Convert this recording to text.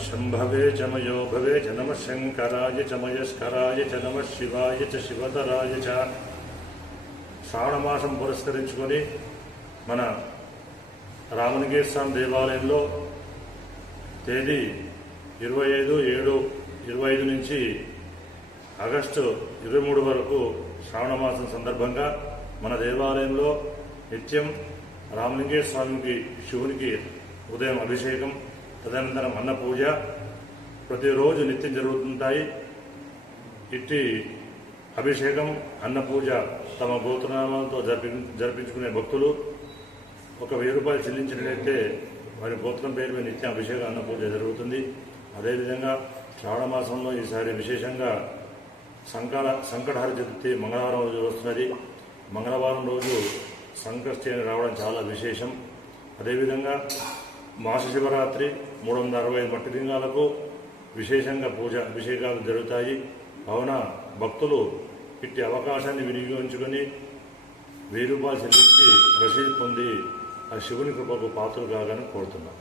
శంభవే చ మయో భవే చ నమ శంకరాయ చ మయస్కరాయ చ నమ శివాయ చ శివతరాయ చ శ్రావణమాసం పురస్కరించుకొని మన రామలింగేశ్వర స్వామి దేవాలయంలో తేదీ ఇరవై ఐదు ఏడు ఇరవై ఐదు నుంచి ఆగస్టు ఇరవై మూడు వరకు శ్రావణమాసం సందర్భంగా మన దేవాలయంలో నిత్యం రామలింగేశ్వర స్వామికి శివునికి ఉదయం అభిషేకం తదనంతరం అన్న పూజ ప్రతిరోజు నిత్యం జరుగుతుంటాయి. ఇట్టి అభిషేకం అన్న పూజ తమ గోత్రనామాలతో జరిపి జరిపించుకునే భక్తులు. ఒక వెయ్యి రూపాయలు చెల్లించినట్లయితే వారి గోత్రం పేరు మీద నిత్యం అభిషేకం అన్న పూజ జరుగుతుంది. అదేవిధంగా శ్రావణ మాసంలో ఈసారి విశేషంగా సంకాల సంకటహార చతుర్థి మంగళవారం రోజు వస్తున్నది. మంగళవారం రోజు సంకష్టి రావడం చాలా విశేషం. అదేవిధంగా మాస శివరాత్రి మూడు వందల అరవై మట్టి లింగాలకు విశేషంగా పూజ అభిషేకాలు జరుగుతాయి. కావున భక్తులు ఇట్టి అవకాశాన్ని వినియోగించుకొని వెయ్యి రూపాయలు చెల్లించి రసీదు పొంది ఆ శివుని కృపకు పాత్రలు కాగానే కోరుతున్నాను